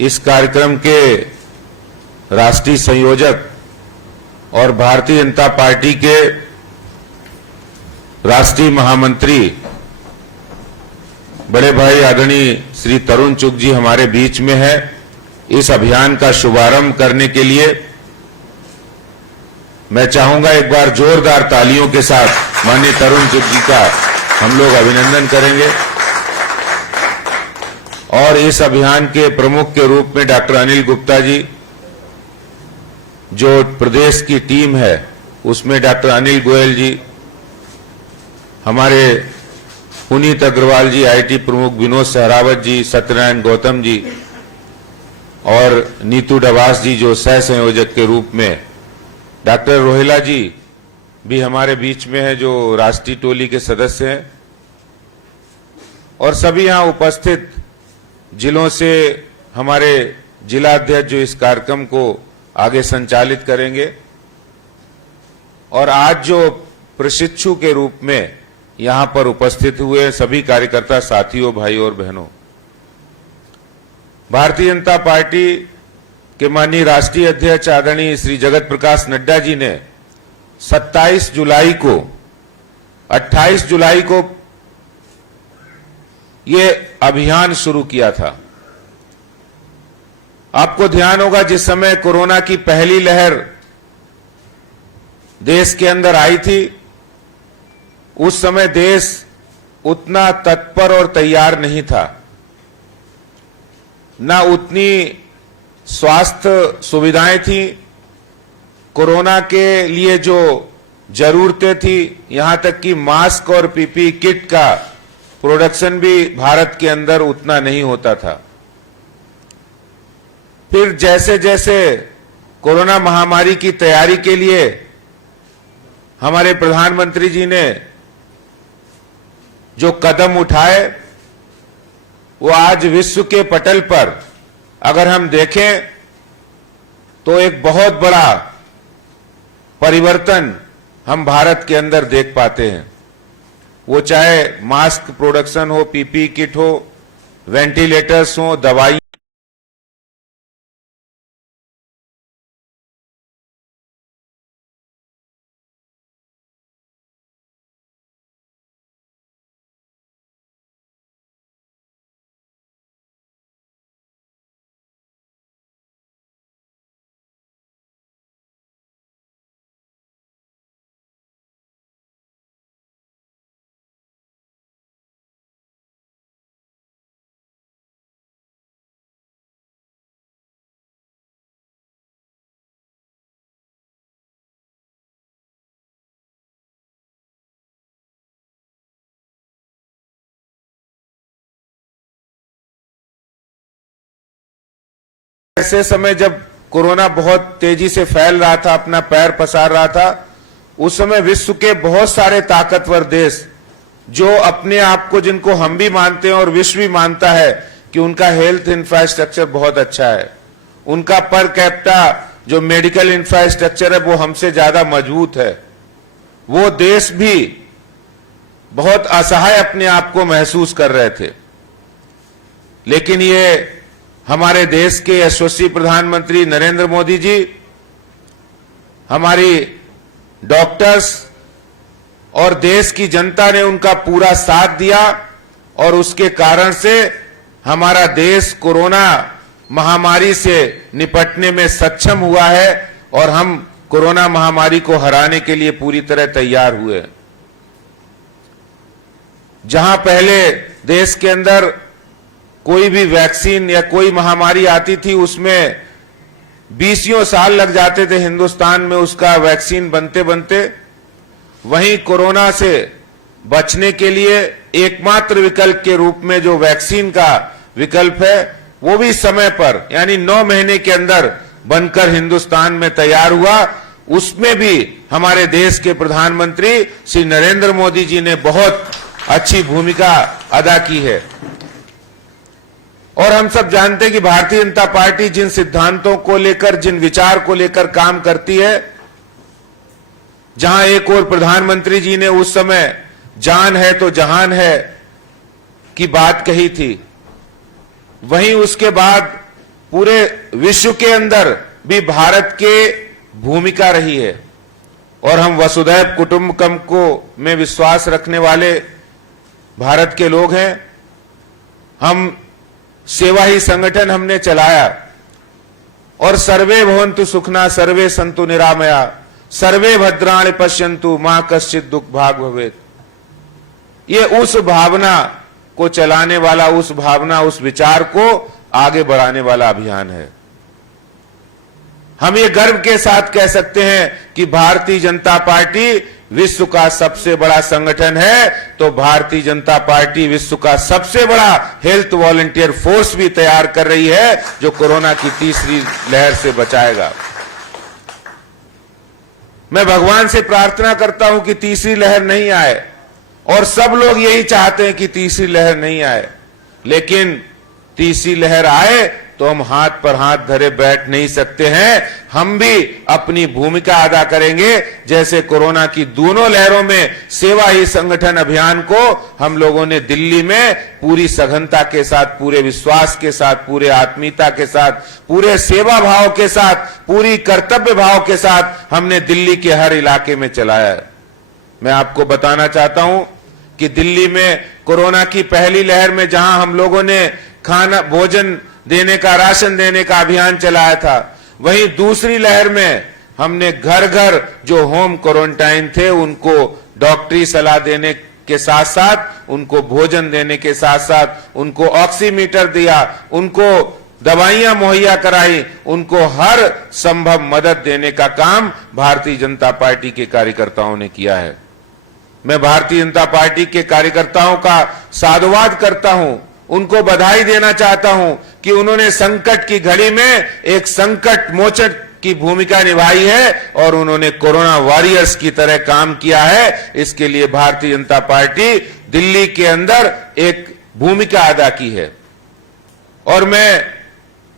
इस कार्यक्रम के राष्ट्रीय संयोजक और भारतीय जनता पार्टी के राष्ट्रीय महामंत्री बड़े भाई आदरणीय श्री तरुण चुग जी हमारे बीच में है। इस अभियान का शुभारंभ करने के लिए मैं चाहूंगा एक बार जोरदार तालियों के साथ माननीय तरुण चुग जी का हम लोग अभिनंदन करेंगे। और इस अभियान के प्रमुख के रूप में डॉक्टर अनिल गुप्ता जी, जो प्रदेश की टीम है उसमें डॉक्टर अनिल गोयल जी, हमारे पुनीत अग्रवाल जी, आईटी प्रमुख विनोद सहरावत जी, सत्यनारायण गौतम जी और नीतू डबास जी जो सह संयोजक के रूप में, डॉक्टर रोहिला जी भी हमारे बीच में है जो राष्ट्रीय टोली के सदस्य हैं, और सभी यहां उपस्थित जिलों से हमारे जिला अध्यक्ष जो इस कार्यक्रम को आगे संचालित करेंगे, और आज जो प्रशिक्षु के रूप में यहां पर उपस्थित हुए सभी कार्यकर्ता साथियों, भाइयों और बहनों। भारतीय जनता पार्टी के माननीय राष्ट्रीय अध्यक्ष आदरणीय श्री जगत प्रकाश नड्डा जी ने 28 जुलाई को ये अभियान शुरू किया था। आपको ध्यान होगा जिस समय कोरोना की पहली लहर देश के अंदर आई थी, उस समय देश उतना तत्पर और तैयार नहीं था, ना उतनी स्वास्थ्य सुविधाएं थी, कोरोना के लिए जो जरूरतें थी, यहां तक कि मास्क और पीपीई किट का प्रोडक्शन भी भारत के अंदर उतना नहीं होता था। फिर जैसे जैसे कोरोना महामारी की तैयारी के लिए हमारे प्रधानमंत्री जी ने जो कदम उठाए, वो आज विश्व के पटल पर अगर हम देखें तो एक बहुत बड़ा परिवर्तन हम भारत के अंदर देख पाते हैं। वो चाहे मास्क प्रोडक्शन हो, पीपीई किट हो, वेंटिलेटर्स हो, दवाई ऐसे समय जब कोरोना बहुत तेजी से फैल रहा था, अपना पैर पसार रहा था, उस समय विश्व के बहुत सारे ताकतवर देश जो अपने आप को, जिनको हम भी मानते हैं और विश्व भी मानता है कि उनका हेल्थ इंफ्रास्ट्रक्चर बहुत अच्छा है, उनका पर कैपिटा जो मेडिकल इंफ्रास्ट्रक्चर है वो हमसे ज्यादा मजबूत है, वो देश भी बहुत असहाय अपने आप को महसूस कर रहे थे। लेकिन ये हमारे देश के यशस्वी प्रधानमंत्री नरेंद्र मोदी जी, हमारी डॉक्टर्स और देश की जनता ने उनका पूरा साथ दिया, और उसके कारण से हमारा देश कोरोना महामारी से निपटने में सक्षम हुआ है, और हम कोरोना महामारी को हराने के लिए पूरी तरह तैयार हुए। जहां पहले देश के अंदर कोई भी वैक्सीन या कोई महामारी आती थी, उसमें 20 साल लग जाते थे हिंदुस्तान में उसका वैक्सीन बनते बनते, वहीं कोरोना से बचने के लिए एकमात्र विकल्प के रूप में जो वैक्सीन का विकल्प है, वो भी समय पर यानी 9 महीने के अंदर बनकर हिंदुस्तान में तैयार हुआ। उसमें भी हमारे देश के प्रधानमंत्री श्री नरेंद्र मोदी जी ने बहुत अच्छी भूमिका अदा की है। और हम सब जानते हैं कि भारतीय जनता पार्टी जिन सिद्धांतों को लेकर, जिन विचार को लेकर काम करती है, जहां एक और प्रधानमंत्री जी ने उस समय जान है तो जहान है की बात कही थी, वहीं उसके बाद पूरे विश्व के अंदर भी भारत के भूमिका रही है और हम वसुधैव कुटुंबकम को में विश्वास रखने वाले भारत के लोग हैं। हम सेवा ही संगठन हमने चलाया और सर्वे भवन्तु सुखना सर्वे सन्तु निरामया सर्वे भद्राणि पश्यन्तु मां कश्चित् दुख भाग भवेत्। ये उस भावना को चलाने वाला, उस भावना, उस विचार को आगे बढ़ाने वाला अभियान है। हम ये गर्व के साथ कह सकते हैं कि भारतीय जनता पार्टी विश्व का सबसे बड़ा संगठन है, तो भारतीय जनता पार्टी विश्व का सबसे बड़ा हेल्थ वॉलंटियर फोर्स भी तैयार कर रही है, जो कोरोना की तीसरी लहर से बचाएगा। मैं भगवान से प्रार्थना करता हूं कि तीसरी लहर नहीं आए, और सब लोग यही चाहते हैं कि तीसरी लहर नहीं आए, लेकिन तीसरी लहर आए तो हम हाथ पर हाथ धरे बैठ नहीं सकते हैं। हम भी अपनी भूमिका अदा करेंगे, जैसे कोरोना की दोनों लहरों में सेवा ही संगठन अभियान को हम लोगों ने दिल्ली में पूरी सघनता के साथ, पूरे विश्वास के साथ, पूरे आत्मीयता के साथ, पूरे सेवा भाव के साथ, पूरी कर्तव्य भाव के साथ हमने दिल्ली के हर इलाके में चलाया है। मैं आपको बताना चाहता हूं कि दिल्ली में कोरोना की पहली लहर में जहां हम लोगों ने खाना, भोजन देने का, राशन देने का अभियान चलाया था, वहीं दूसरी लहर में हमने घर घर जो होम क्वारंटाइन थे उनको डॉक्टरी सलाह देने के साथ साथ, उनको भोजन देने के साथ साथ उनको ऑक्सीमीटर दिया, उनको दवाइयां मुहैया कराई, उनको हर संभव मदद देने का काम भारतीय जनता पार्टी के कार्यकर्ताओं ने किया है। मैं भारतीय जनता पार्टी के कार्यकर्ताओं का साधुवाद करता हूं, उनको बधाई देना चाहता हूं कि उन्होंने संकट की घड़ी में एक संकट मोचक की भूमिका निभाई है और उन्होंने कोरोना वॉरियर्स की तरह काम किया है। इसके लिए भारतीय जनता पार्टी दिल्ली के अंदर एक भूमिका अदा की है। और मैं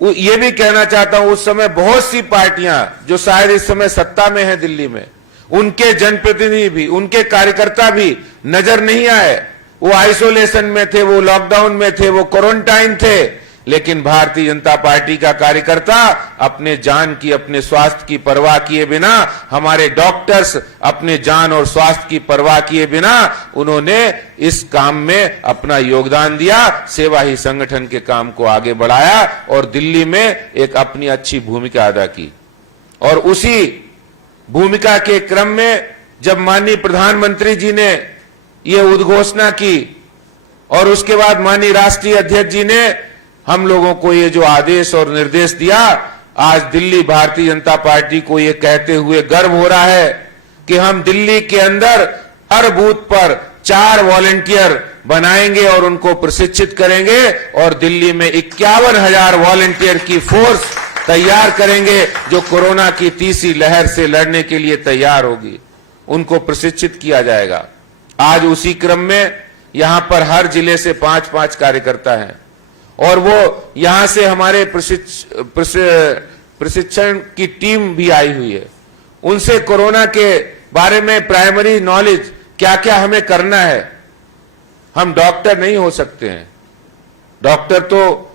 ये भी कहना चाहता हूं, उस समय बहुत सी पार्टियां जो शायद इस समय सत्ता में है दिल्ली में, उनके जनप्रतिनिधि भी, उनके कार्यकर्ता भी नजर नहीं आए। वो आइसोलेशन में थे, वो लॉकडाउन में थे, वो क्वारंटाइन थे, लेकिन भारतीय जनता पार्टी का कार्यकर्ता अपने जान की, अपने स्वास्थ्य की परवाह किए बिना, हमारे डॉक्टर्स अपने जान और स्वास्थ्य की परवाह किए बिना उन्होंने इस काम में अपना योगदान दिया, सेवा ही संगठन के काम को आगे बढ़ाया और दिल्ली में एक अपनी अच्छी भूमिका अदा की। और उसी भूमिका के क्रम में जब माननीय प्रधानमंत्री जी ने ये उद्घोषणा की और उसके बाद माननीय राष्ट्रीय अध्यक्ष जी ने हम लोगों को ये जो आदेश और निर्देश दिया, आज दिल्ली भारतीय जनता पार्टी को ये कहते हुए गर्व हो रहा है कि हम दिल्ली के अंदर हर बूथ पर 4 वॉलंटियर बनाएंगे और उनको प्रशिक्षित करेंगे और दिल्ली में 51,000 वॉलंटियर की फोर्स तैयार करेंगे जो कोरोना की तीसरी लहर से लड़ने के लिए तैयार होगी। उनको प्रशिक्षित किया जाएगा। आज उसी क्रम में यहां पर हर जिले से 5-5 कार्यकर्ता हैं और वो यहां से हमारे प्रशिक्षण की टीम भी आई हुई है। उनसे कोरोना के बारे में प्राइमरी नॉलेज क्या क्या हमें करना है। हम डॉक्टर नहीं हो सकते हैं, डॉक्टर तो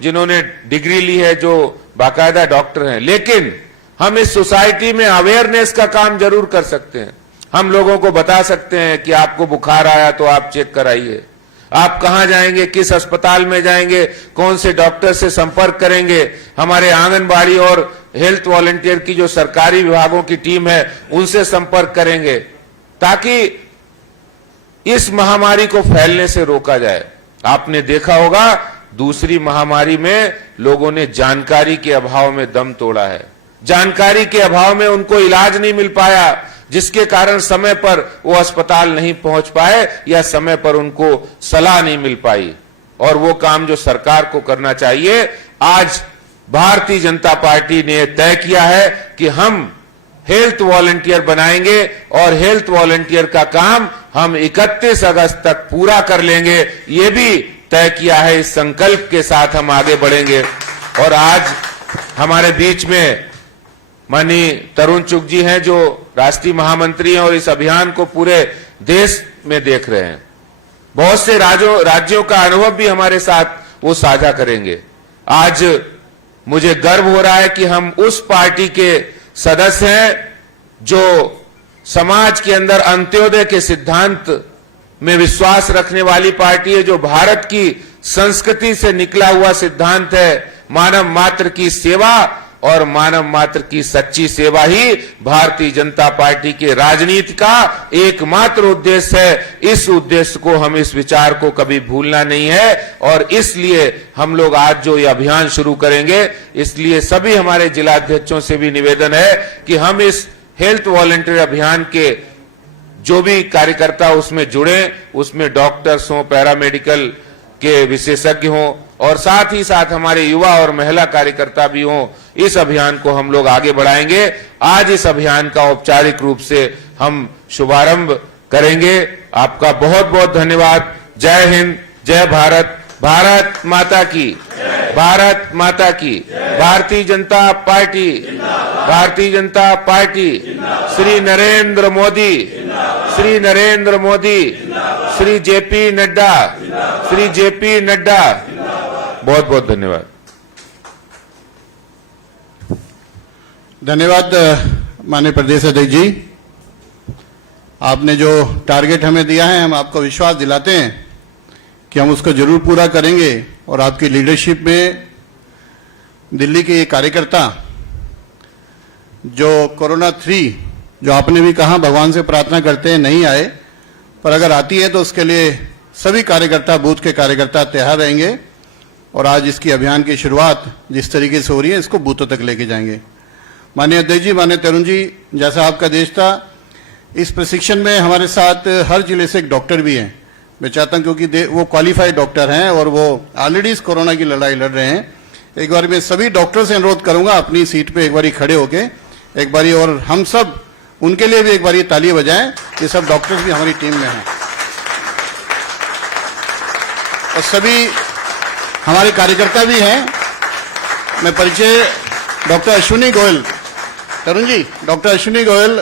जिन्होंने डिग्री ली है, जो बाकायदा डॉक्टर हैं, लेकिन हम इस सोसाइटी में अवेयरनेस का काम जरूर कर सकते हैं। हम लोगों को बता सकते हैं कि आपको बुखार आया तो आप चेक कराइए, आप कहां जाएंगे, किस अस्पताल में जाएंगे, कौन से डॉक्टर से संपर्क करेंगे। हमारे आंगनबाड़ी और हेल्थ वॉलंटियर की जो सरकारी विभागों की टीम है उनसे संपर्क करेंगे ताकि इस महामारी को फैलने से रोका जाए। आपने देखा होगा दूसरी महामारी में लोगों ने जानकारी के अभाव में दम तोड़ा है, जानकारी के अभाव में उनको इलाज नहीं मिल पाया, जिसके कारण समय पर वो अस्पताल नहीं पहुंच पाए या समय पर उनको सलाह नहीं मिल पाई। और वो काम जो सरकार को करना चाहिए, आज भारतीय जनता पार्टी ने तय किया है कि हम हेल्थ वॉलंटियर बनाएंगे और हेल्थ वॉलंटियर का काम हम 31 अगस्त तक पूरा कर लेंगे। ये भी तय किया है, इस संकल्प के साथ हम आगे बढ़ेंगे। और आज हमारे बीच में माननीय तरुण चुग जी हैं जो राष्ट्रीय महामंत्री हैं और इस अभियान को पूरे देश में देख रहे हैं। बहुत से राज्यों का अनुभव भी हमारे साथ वो साझा करेंगे। आज मुझे गर्व हो रहा है कि हम उस पार्टी के सदस्य हैं जो समाज के अंदर अंत्योदय के सिद्धांत में विश्वास रखने वाली पार्टी है, जो भारत की संस्कृति से निकला हुआ सिद्धांत है मानव मात्र की सेवा, और मानव मात्र की सच्ची सेवा ही भारतीय जनता पार्टी के राजनीति का एकमात्र उद्देश्य है। इस उद्देश्य को, हम इस विचार को कभी भूलना नहीं है, और इसलिए हम लोग आज जो ये अभियान शुरू करेंगे, इसलिए सभी हमारे जिलाध्यक्षों से भी निवेदन है कि हम इस हेल्थ वॉलंटियर अभियान के जो भी कार्यकर्ता उसमें जुड़े, उसमें डॉक्टर्स हों, पैरामेडिकल के विशेषज्ञ हों, और साथ ही साथ हमारे युवा और महिला कार्यकर्ता भी हों। इस अभियान को हम लोग आगे बढ़ाएंगे। आज इस अभियान का औपचारिक रूप से हम शुभारंभ करेंगे। आपका बहुत बहुत धन्यवाद। जय हिंद, जय भारत, भारत माता की, भारत माता की, Bharatiya Janata party, Bharatiya Janata party, Shri Narendra Modi, Shri Narendra Modi, Shri JP Nadda, Shri JP Nadda. बहुत बहुत धन्यवाद। धन्यवाद माननीय प्रदेश अध्यक्ष जी। आपने जो टारगेट हमें दिया है, हम आपको विश्वास दिलाते हैं कि हम उसको जरूर पूरा करेंगे, और आपकी लीडरशिप में दिल्ली के ये कार्यकर्ता जो कोरोना 3, जो आपने भी कहा भगवान से प्रार्थना करते हैं नहीं आए, पर अगर आती है तो उसके लिए सभी कार्यकर्ता, बूथ के कार्यकर्ता तैयार रहेंगे, और आज इसकी अभियान की शुरुआत जिस तरीके से हो रही है, इसको बूथों तक लेके जाएंगे। माननीय अध्यक्ष जी, माननीय तरुण जी, जैसा आपका देश था, इस प्रशिक्षण में हमारे साथ हर जिले से एक डॉक्टर भी हैं। मैं चाहता हूं क्योंकि वो क्वालिफाइड डॉक्टर हैं और वो ऑलरेडी इस कोरोना की लड़ाई लड़ रहे हैं। एक बार मैं सभी डॉक्टर से अनुरोध करूंगा अपनी सीट पे एक बारी खड़े होके एक बारी, और हम सब उनके लिए भी एक बारी ताली बजाएं। ये सब डॉक्टर्स भी हमारी टीम में हैं, और सभी हमारे कार्यकर्ता भी हैं। मैं परिचय doctor Ashwini Goyal, Tarun ji, doctor Ashwini Goyal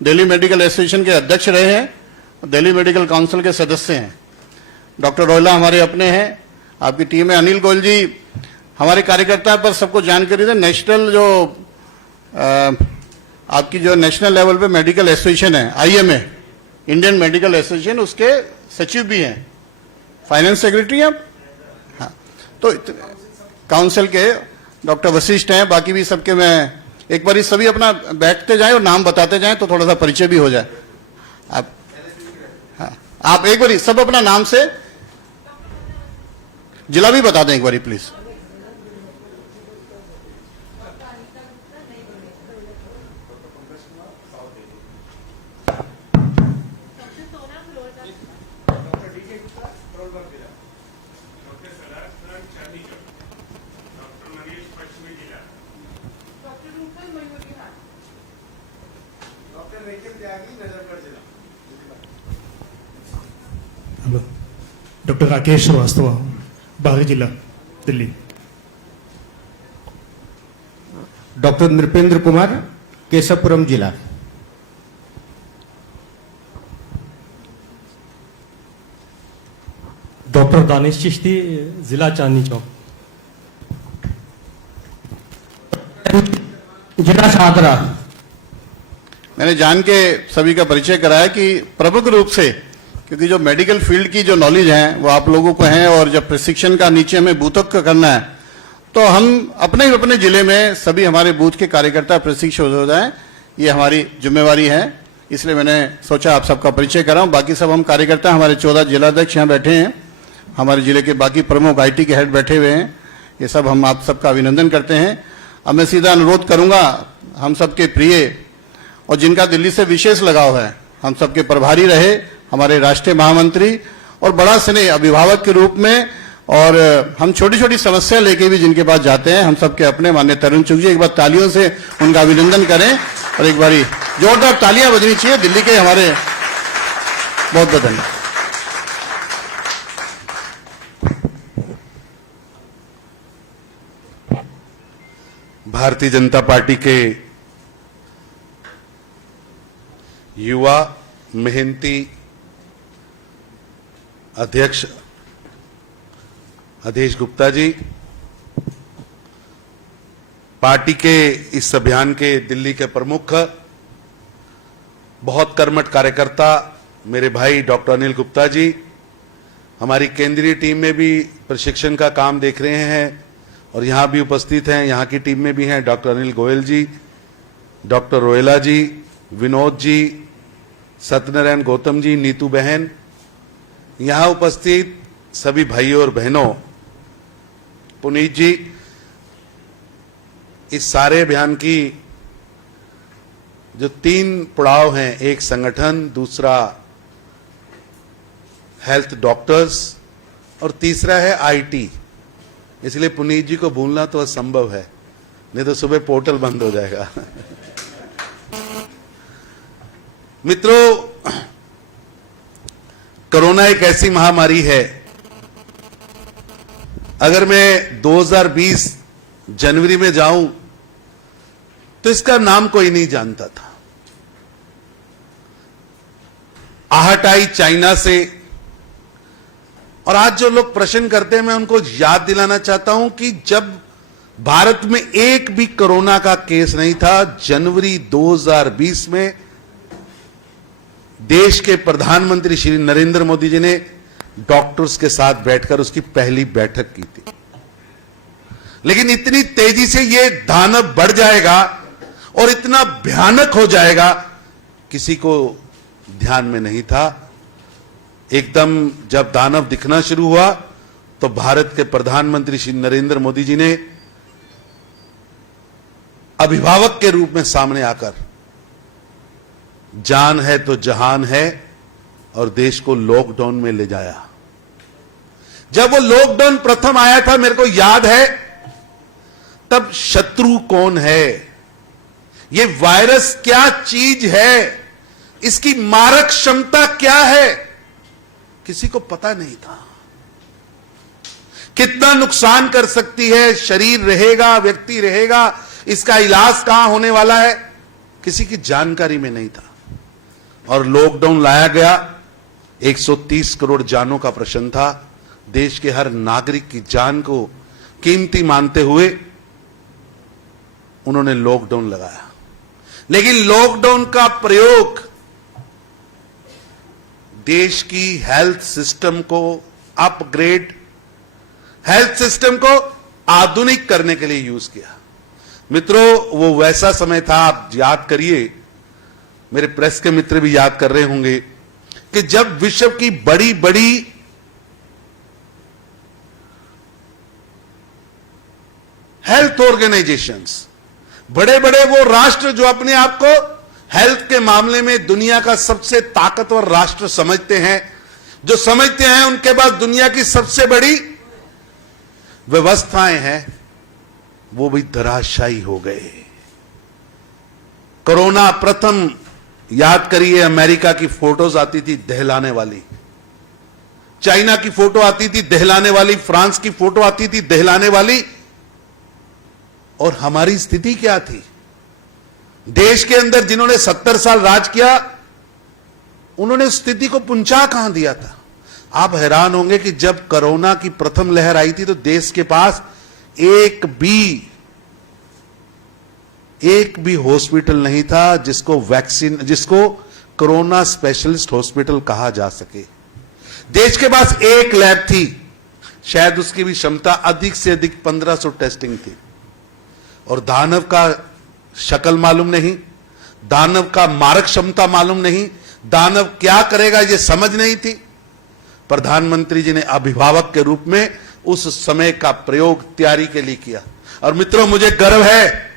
Delhi medical association के अध्यक्ष रहे हैं, दिल्ली मेडिकल काउंसिल के सदस्य हैं। डॉक्टर रोयला हमारे अपने हैं, आपकी टीम है। अनिल गोयल जी हमारे कार्यकर्ता पर सबको जानकारी दे, नेशनल जो आपकी जो नेशनल लेवल पे मेडिकल एसोसिएशन है, IMA, इंडियन मेडिकल एसोसिएशन, उसके सचिव भी हैं। फाइनेंस सेक्रेटरी आप? हाँ, तो काउंसिल के डॉक्टर वशिष्ठ हैं। बाकी भी सबके मैं एक बार सभी अपना बैठते जाएं और नाम बताते जाएं तो थोड़ा सा परिचय भी हो जाए। आप, हाँ, आप एक बार सब अपना नाम से जिला भी बता दें एक बार please. Hello, doctor Rakesh Srivastava, बागी जिला, दिल्ली। डॉक्टर नृपेंद्र कुमार, केशवपुरम जिला। डॉक्टर दानिश चिश्ती, जिला चांदनी चौक। जिला शाहदरा। मैंने जान के सभी का परिचय कराया कि प्रमुख रूप से, क्योंकि जो मेडिकल फील्ड की जो नॉलेज है वो आप लोगों को है, और जब प्रशिक्षण का नीचे हमें बूथों का करना है तो हम अपने जिले में सभी हमारे बूथ के कार्यकर्ता प्रशिक्षित हो जाए, ये हमारी जिम्मेवारी है। इसलिए मैंने सोचा आप सबका परिचय कराऊं। बाकी सब हम कार्यकर्ता, हमारे 14 जिलाध्यक्ष यहाँ बैठे हैं, हमारे जिले के बाकी प्रमुख IT के हेड बैठे हुए हैं। ये सब हम आप सबका अभिनंदन करते हैं। अब मैं सीधा अनुरोध करूंगा हम सबके प्रिय और जिनका दिल्ली से विशेष लगाव है, हम सबके प्रभारी रहे हमारे राष्ट्रीय महामंत्री और बड़ा स्नेह अभिभावक के रूप में, और हम छोटी छोटी समस्या लेके भी जिनके पास जाते हैं, हम सबके अपने माननीय तरुण चुग जी, एक बार तालियों से उनका अभिनंदन करें और एक बारी जोरदार तालियां बजनी चाहिए दिल्ली के हमारे। बहुत बहुत धन्यवाद। भारतीय जनता पार्टी के युवा मेहनती अध्यक्ष अधीश गुप्ता जी, पार्टी के इस अभियान के दिल्ली के प्रमुख, बहुत कर्मठ कार्यकर्ता मेरे भाई डॉक्टर अनिल गुप्ता जी, हमारी केंद्रीय टीम में भी प्रशिक्षण का काम देख रहे हैं और यहां भी उपस्थित हैं। यहां की टीम में भी हैं डॉक्टर अनिल गोयल जी, डॉक्टर रोएला जी, विनोद जी, सत्यनारायण गौतम जी, नीतू बहन, यहां उपस्थित सभी भाइयों और बहनों, पुनीत जी, इस सारे अभियान की जो 3 पड़ाव हैं, एक संगठन, दूसरा हेल्थ डॉक्टर्स और तीसरा है आईटी, इसलिए पुनीत जी को भूलना तो असंभव है, नहीं तो सुबह पोर्टल बंद हो जाएगा। मित्रों, कोरोना एक ऐसी महामारी है, अगर मैं 2020 जनवरी में जाऊं तो इसका नाम कोई नहीं जानता था। आहट आई चाइना से, और आज जो लोग प्रश्न करते हैं मैं उनको याद दिलाना चाहता हूं कि जब भारत में एक भी कोरोना का केस नहीं था, जनवरी 2020 में देश के प्रधानमंत्री श्री नरेंद्र मोदी जी ने डॉक्टर्स के साथ बैठकर उसकी पहली बैठक की थी। लेकिन इतनी तेजी से यह दानव बढ़ जाएगा और इतना भयानक हो जाएगा, किसी को ध्यान में नहीं था। एकदम जब दानव दिखना शुरू हुआ तो भारत के प्रधानमंत्री श्री नरेंद्र मोदी जी ने अभिभावक के रूप में सामने आकर जान है तो जहान है और देश को लॉकडाउन में ले जाया। जब वो लॉकडाउन प्रथम आया था, मेरे को याद है, तब शत्रु कौन है, ये वायरस क्या चीज है, इसकी मारक क्षमता क्या है, किसी को पता नहीं था। कितना नुकसान कर सकती है, शरीर रहेगा, व्यक्ति रहेगा, इसका इलाज कहां होने वाला है, किसी की जानकारी में नहीं था। और लॉकडाउन लाया गया, 130 करोड़ जानों का प्रश्न था। देश के हर नागरिक की जान को कीमती मानते हुए उन्होंने लॉकडाउन लगाया। लेकिन लॉकडाउन का प्रयोग देश की हेल्थ सिस्टम को अपग्रेड, हेल्थ सिस्टम को आधुनिक करने के लिए यूज किया। मित्रों, वो वैसा समय था, आप याद करिए, मेरे प्रेस के मित्र भी याद कर रहे होंगे कि जब विश्व की बड़ी बड़ी हेल्थ ऑर्गेनाइजेशंस, बड़े बड़े वो राष्ट्र जो अपने आप को हेल्थ के मामले में दुनिया का सबसे ताकतवर राष्ट्र समझते हैं, जो समझते हैं उनके पास दुनिया की सबसे बड़ी व्यवस्थाएं हैं, वो भी धराशायी हो गए। कोरोना प्रथम, याद करिए, अमेरिका की फोटोज आती थी दहलाने वाली, चाइना की फोटो आती थी दहलाने वाली, फ्रांस की फोटो आती थी दहलाने वाली, और हमारी स्थिति क्या थी? देश के अंदर जिन्होंने 70 साल राज किया, उन्होंने स्थिति को पहुंचा कहां दिया था। आप हैरान होंगे कि जब कोरोना की प्रथम लहर आई थी तो देश के पास एक भी हॉस्पिटल नहीं था जिसको कोरोना स्पेशलिस्ट हॉस्पिटल कहा जा सके। देश के पास एक लैब थी, शायद उसकी भी क्षमता अधिक से अधिक 1500 टेस्टिंग थी, और दानव का शक्ल मालूम नहीं, दानव का मारक क्षमता मालूम नहीं, दानव क्या करेगा ये समझ नहीं थी। प्रधानमंत्री जी ने अभिभावक के रूप में उस समय का प्रयोग तैयारी के लिए किया। और मित्रों, मुझे गर्व है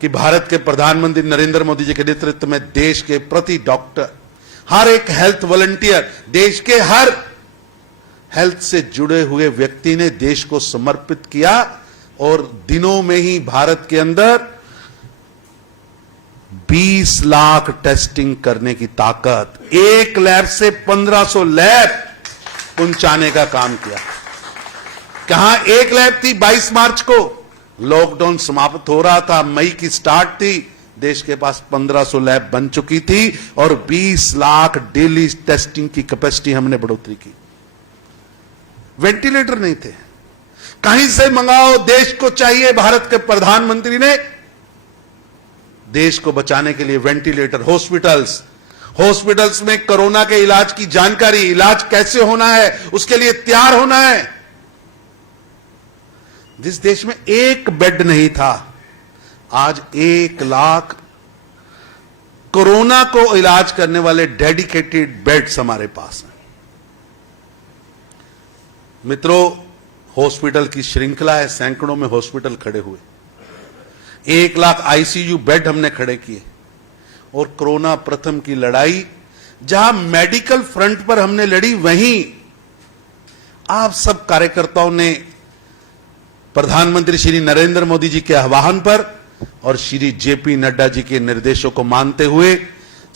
कि भारत के प्रधानमंत्री नरेंद्र मोदी जी के नेतृत्व में देश के प्रति डॉक्टर, हर एक हेल्थ वॉलंटियर, देश के हर हेल्थ से जुड़े हुए व्यक्ति ने देश को समर्पित किया, और दिनों में ही भारत के अंदर 20 लाख टेस्टिंग करने की ताकत, एक लैब से 1500 लैब पहुंचाने का काम किया। कहां एक लैब थी 22 मार्च को, लॉकडाउन समाप्त हो रहा था, मई की स्टार्ट थी, देश के पास 1500 लैब बन चुकी थी और 20 लाख डेली टेस्टिंग की कैपेसिटी हमने बढ़ोतरी की। वेंटिलेटर नहीं थे, कहीं से मंगाओ, देश को चाहिए। भारत के प्रधानमंत्री ने देश को बचाने के लिए वेंटिलेटर, हॉस्पिटल्स में कोरोना के इलाज की जानकारी, इलाज कैसे होना है उसके लिए तैयार होना है। जिस देश में एक बेड नहीं था, आज 1 लाख कोरोना को इलाज करने वाले डेडिकेटेड बेड्स हमारे पास हैं। मित्रों, हॉस्पिटल की श्रृंखला है, सैकड़ों में हॉस्पिटल खड़े हुए, 1 लाख आईसीयू बेड हमने खड़े किए। और कोरोना प्रथम की लड़ाई जहां मेडिकल फ्रंट पर हमने लड़ी, वहीं आप सब कार्यकर्ताओं ने प्रधानमंत्री श्री नरेंद्र मोदी जी के आह्वान पर और श्री जेपी नड्डा जी के निर्देशों को मानते हुए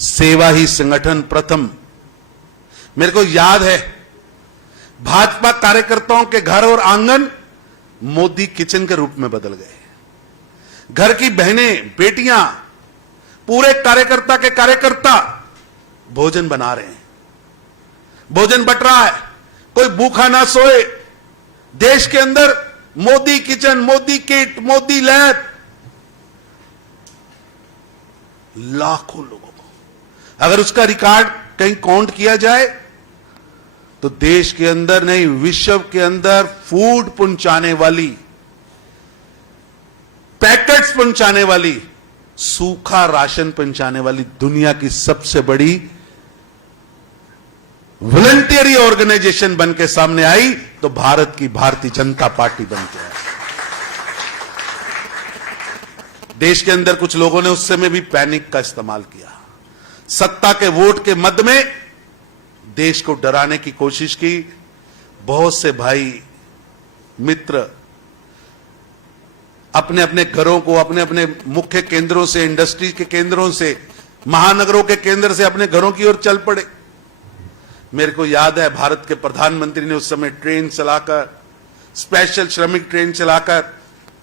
सेवा ही संगठन प्रथम। मेरे को याद है, भाजपा कार्यकर्ताओं के घर और आंगन मोदी किचन के रूप में बदल गए। घर की बहनें, बेटियां, पूरे कार्यकर्ता के कार्यकर्ता भोजन बना रहे हैं, भोजन बट रहा है, कोई भूखा ना सोए। देश के अंदर Modi kitchen, Modi kit, Modi lab, लाखों लोगों को, अगर उसका रिकॉर्ड कहीं काउंट किया जाए तो देश के अंदर नहीं, विश्व के अंदर फूड पहुंचाने वाली, पैकेट्स पहुंचाने वाली, सूखा राशन पहुंचाने वाली दुनिया की सबसे बड़ी वॉलंटियरी ऑर्गेनाइजेशन बन के सामने आई तो भारत की भारतीय जनता पार्टी बन के आई। देश के अंदर कुछ लोगों ने उस समय भी पैनिक का इस्तेमाल किया, सत्ता के वोट के मद में देश को डराने की कोशिश की। बहुत से भाई मित्र अपने अपने घरों को, अपने अपने मुख्य केंद्रों से, इंडस्ट्री के केंद्रों से, महानगरों के केंद्र से अपने घरों की ओर चल पड़े। मेरे को याद है, भारत के प्रधानमंत्री ने उस समय ट्रेन चलाकर, स्पेशल श्रमिक ट्रेन चलाकर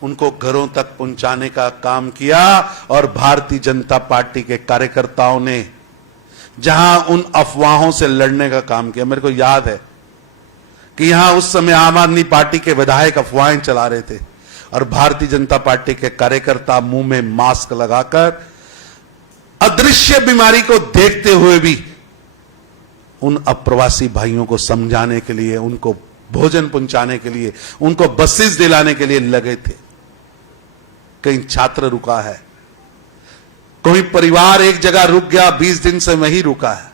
उनको घरों तक पहुंचाने का काम किया। और भारतीय जनता पार्टी के कार्यकर्ताओं ने जहां उन अफवाहों से लड़ने का काम किया। मेरे को याद है कि यहां उस समय आम आदमी पार्टी के विधायक अफवाहें चला रहे थे और भारतीय जनता पार्टी के कार्यकर्ता मुंह में मास्क लगाकर अदृश्य बीमारी को देखते हुए भी उन अप्रवासी भाइयों को समझाने के लिए, उनको भोजन पहुंचाने के लिए, उनको बसेस दिलाने के लिए लगे थे। कहीं छात्र रुका है, कोई परिवार एक जगह रुक गया, 20 दिन से वहीं रुका है।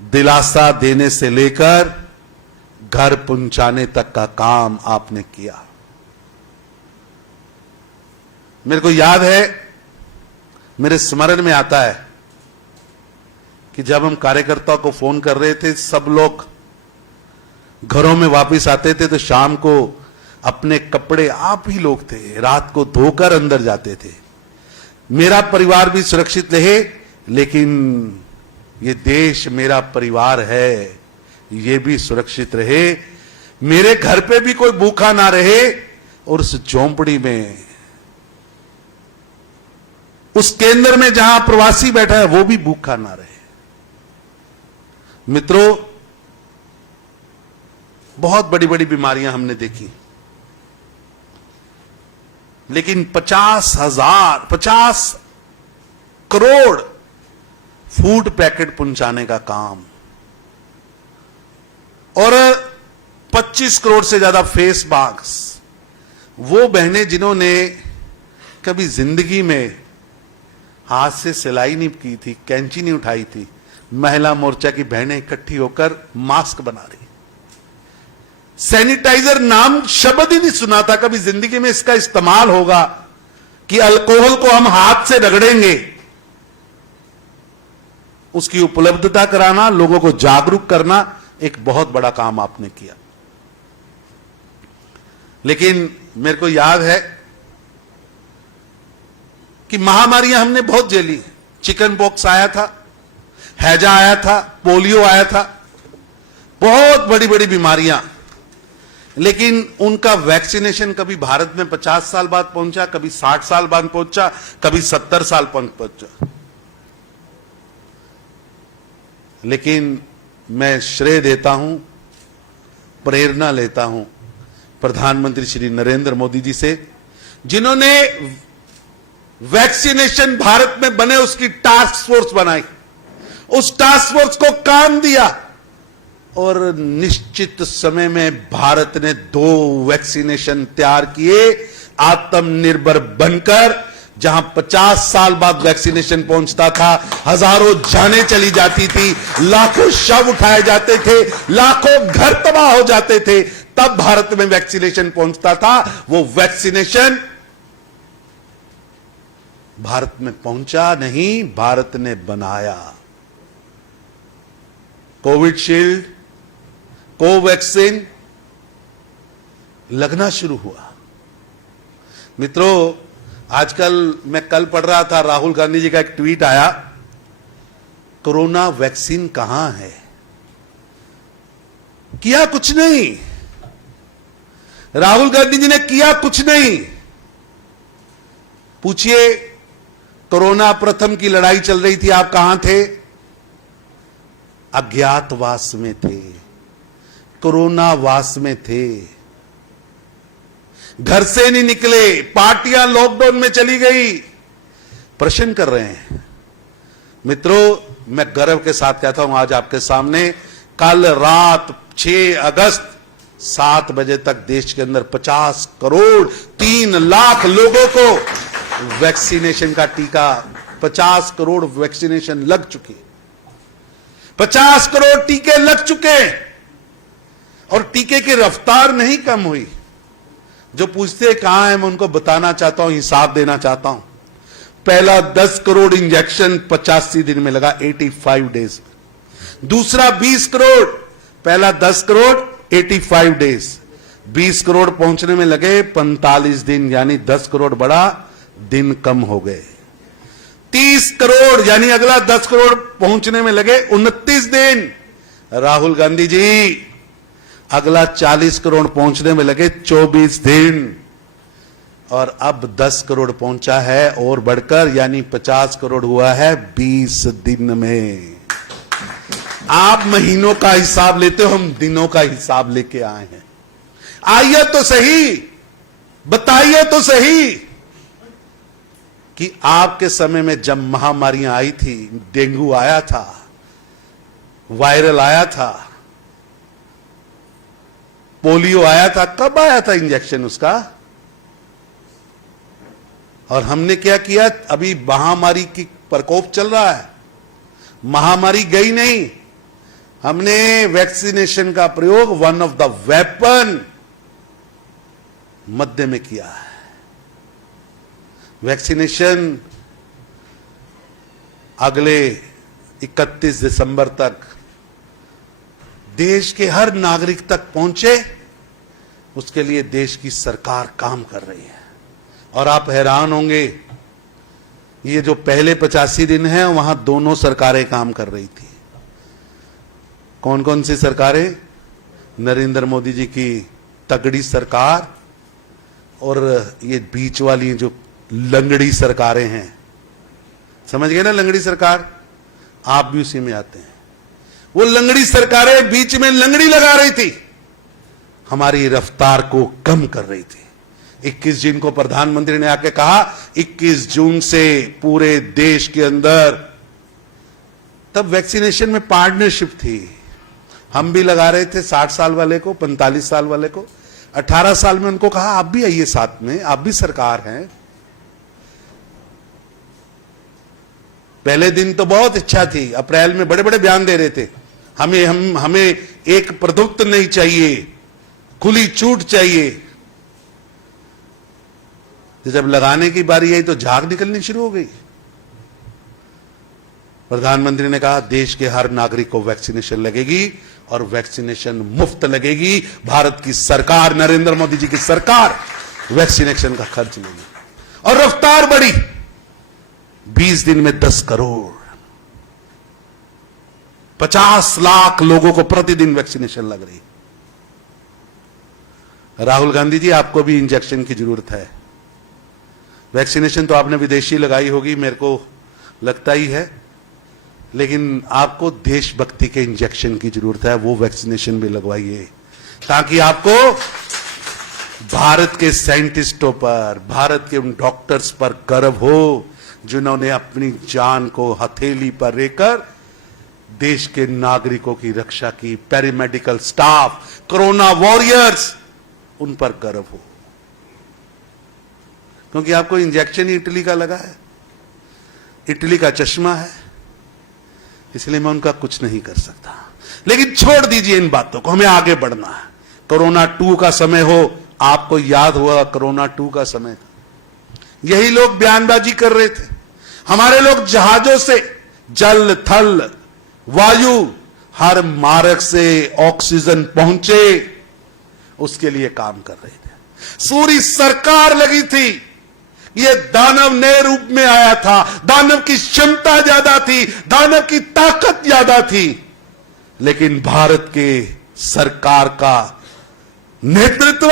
दिलासा देने से लेकर घर पहुंचाने तक का काम आपने किया। मेरे को याद है, मेरे स्मरण में आता है कि जब हम कार्यकर्ताओं को फोन कर रहे थे, सब लोग घरों में वापस आते थे तो शाम को अपने कपड़े, आप ही लोग थे, रात को धोकर अंदर जाते थे। मेरा परिवार भी सुरक्षित रहे, लेकिन ये देश मेरा परिवार है, ये भी सुरक्षित रहे, मेरे घर पे भी कोई भूखा ना रहे और उस झोंपड़ी में, उस केंद्र में जहां प्रवासी बैठा है वो भी भूखा ना रहे। मित्रों, बहुत बड़ी बड़ी बीमारियां हमने देखी, लेकिन 50 करोड़ फूड पैकेट पहुंचाने का काम और 25 करोड़ से ज्यादा फेस मास्क, वो बहनें जिन्होंने कभी जिंदगी में हाथ से सिलाई नहीं की थी, कैंची नहीं उठाई थी, महिला मोर्चा की बहनें इकट्ठी होकर मास्क बना रही। सैनिटाइजर नाम शब्द ही नहीं सुना था कभी जिंदगी में इसका इस्तेमाल होगा, कि अल्कोहल को हम हाथ से रगड़ेंगे। उसकी उपलब्धता कराना, लोगों को जागरूक करना, एक बहुत बड़ा काम आपने किया। लेकिन मेरे को याद है कि महामारियां हमने बहुत झेली। चिकन पॉक्स आया था, हैजा आया था, पोलियो आया था, बहुत बड़ी बड़ी बीमारियां, लेकिन उनका वैक्सीनेशन कभी भारत में 50 साल बाद पहुंचा, कभी 60 साल बाद पहुंचा, कभी 70 साल पहुंचा। लेकिन मैं श्रेय देता हूं प्रेरणा लेता हूं प्रधानमंत्री श्री नरेंद्र मोदी जी से, जिन्होंने वैक्सीनेशन भारत में बने उसकी टास्क फोर्स बनाई, उस टास्क फोर्स को काम दिया और निश्चित समय में भारत ने 2 वैक्सीनेशन तैयार किए, आत्मनिर्भर बनकर। जहां 50 साल बाद वैक्सीनेशन पहुंचता था, हजारों जानें चली जाती थी, लाखों शव उठाए जाते थे, लाखों घर तबाह हो जाते थे, तब भारत में वैक्सीनेशन पहुंचता था। वो वैक्सीनेशन भारत में पहुंचा नहीं, भारत ने बनाया। कोविशील्ड, कोवैक्सीन लगना शुरू हुआ। मित्रों, आजकल मैं कल पढ़ रहा था, राहुल गांधी जी का एक ट्वीट आया, कोरोना वैक्सीन कहां है? किया कुछ नहीं, राहुल गांधी जी ने किया कुछ नहीं। पूछिए, कोरोना प्रथम की लड़ाई चल रही थी, आप कहां थे? अज्ञातवास में थे, कोरोना वास में थे, घर से नहीं निकले, पार्टियां लॉकडाउन में चली गई, प्रश्न कर रहे हैं। मित्रों, मैं गर्व के साथ कहता हूं आज आपके सामने, कल रात 6 अगस्त 7 बजे तक देश के अंदर 50 करोड़ 3 लाख लोगों को वैक्सीनेशन का टीका, 50 करोड़ वैक्सीनेशन लग चुकी, 50 करोड़ टीके लग चुके, और टीके की रफ्तार नहीं कम हुई। जो पूछते कहां है, मैं उनको बताना चाहता हूं, हिसाब देना चाहता हूं। पहला 10 करोड़ इंजेक्शन 85 दिन में लगा, 85 डेज में। दूसरा 20 करोड़, पहला 10 करोड़ 85 डेज, 20 करोड़ पहुंचने में लगे 45 दिन, यानी 10 करोड़ बढ़ा, दिन कम हो गए। 30 करोड़ यानी अगला 10 करोड़ पहुंचने में लगे 29 दिन। राहुल गांधी जी, अगला 40 करोड़ पहुंचने में लगे 24 दिन, और अब 10 करोड़ पहुंचा है और बढ़कर, यानी 50 करोड़ हुआ है 20 दिन में। आप महीनों का हिसाब लेते हो, हम दिनों का हिसाब लेके आए हैं। आइए तो सही, बताइए तो सही कि आपके समय में जब महामारियां आई थी, डेंगू आया था, वायरल आया था, पोलियो आया था, कब आया था इंजेक्शन उसका? और हमने क्या किया? अभी महामारी की प्रकोप चल रहा है, महामारी गई नहीं, हमने वैक्सीनेशन का प्रयोग वन ऑफ द वेपन मध्य में किया है। वैक्सीनेशन अगले 31 दिसंबर तक देश के हर नागरिक तक पहुंचे, उसके लिए देश की सरकार काम कर रही है। और आप हैरान होंगे, ये जो पहले 85 दिन है, वहां दोनों सरकारें काम कर रही थी। कौन कौन सी सरकारें? नरेंद्र मोदी जी की तगड़ी सरकार, और ये बीच वाली जो लंगड़ी सरकारें हैं, समझ गए ना, लंगड़ी सरकार, आप भी उसी में आते हैं। वो लंगड़ी सरकारें बीच में लंगड़ी लगा रही थी, हमारी रफ्तार को कम कर रही थी। 21 जून को प्रधानमंत्री ने आके कहा, 21 जून से पूरे देश के अंदर, तब वैक्सीनेशन में पार्टनरशिप थी, हम भी लगा रहे थे 60 साल वाले को, 45 साल वाले को, 18 साल में उनको कहा आप भी आइए साथ में, आप भी सरकार हैं। पहले दिन तो बहुत इच्छा थी, अप्रैल में बड़े बड़े बयान दे रहे थे, हमें एक प्रोडक्ट नहीं चाहिए, खुली छूट चाहिए। तो जब लगाने की बारी आई तो झाग निकलनी शुरू हो गई। प्रधानमंत्री ने कहा देश के हर नागरिक को वैक्सीनेशन लगेगी, और वैक्सीनेशन मुफ्त लगेगी। भारत की सरकार, नरेंद्र मोदी जी की सरकार वैक्सीनेशन का खर्च लेगी, और रफ्तार बढ़ी। 20 दिन में 10 करोड़, 50 लाख लोगों को प्रतिदिन वैक्सीनेशन लग रही। राहुल गांधी जी, आपको भी इंजेक्शन की जरूरत है। वैक्सीनेशन तो आपने विदेशी लगाई होगी, मेरे को लगता ही है, लेकिन आपको देशभक्ति के इंजेक्शन की जरूरत है, वो वैक्सीनेशन भी लगवाइए। ताकि आपको भारत के साइंटिस्टों पर, भारत के उन डॉक्टर्स पर गर्व हो जिन्होंने अपनी जान को हथेली पर लेकर देश के नागरिकों की रक्षा की। पैरामेडिकल स्टाफ, कोरोना वॉरियर्स, उन पर गर्व हो। क्योंकि आपको इंजेक्शन ही इटली का लगा है, इटली का चश्मा है, इसलिए मैं उनका कुछ नहीं कर सकता। लेकिन छोड़ दीजिए इन बातों को, हमें आगे बढ़ना है। कोरोना 2 का समय हो, आपको याद हुआ कोरोना 2 का समय था, यही लोग बयानबाजी कर रहे थे। हमारे लोग जहाजों से जल, थल, वायु, हर मार्ग से ऑक्सीजन पहुंचे, उसके लिए काम कर रहे थे। पूरी सरकार लगी थी। यह दानव नए रूप में आया था, दानव की क्षमता ज्यादा थी, दानव की ताकत ज्यादा थी, लेकिन भारत के सरकार का नेतृत्व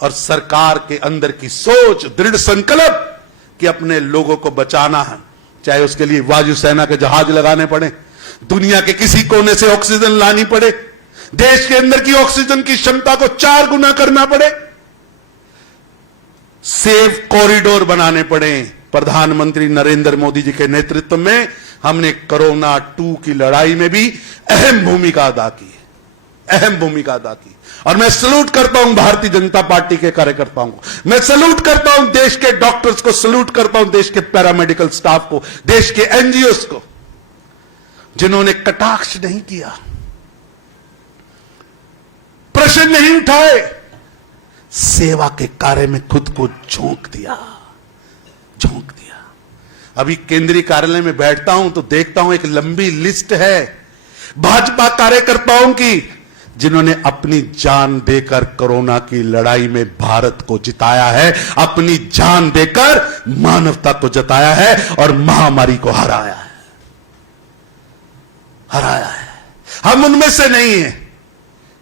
और सरकार के अंदर की सोच, दृढ़ संकल्प कि अपने लोगों को बचाना है, चाहे उसके लिए वायुसेना के जहाज लगाने पड़े, दुनिया के किसी कोने से ऑक्सीजन लानी पड़े, देश के अंदर की ऑक्सीजन की क्षमता को 4 गुना करना पड़े, सेफ कॉरिडोर बनाने पड़े। प्रधानमंत्री नरेंद्र मोदी जी के नेतृत्व में हमने कोरोना 2 की लड़ाई में भी अहम भूमिका अदा की है, अहम भूमिका अदा की। और मैं सल्यूट करता हूं भारतीय जनता पार्टी के कार्यकर्ताओं को, मैं सल्यूट करता हूं देश के डॉक्टर्स को, सल्यूट करता हूं देश के पैरामेडिकल स्टाफ को, देश के एनजीओस को, जिन्होंने कटाक्ष नहीं किया, प्रश्न नहीं उठाए, सेवा के कार्य में खुद को झोंक दिया। अभी केंद्रीय कार्यालय में बैठता हूं तो देखता हूं एक लंबी लिस्ट है भाजपा कार्यकर्ताओं की, जिन्होंने अपनी जान देकर कोरोना की लड़ाई में भारत को जिताया है, अपनी जान देकर मानवता को जिताया है और महामारी को हराया है। हम उनमें से नहीं है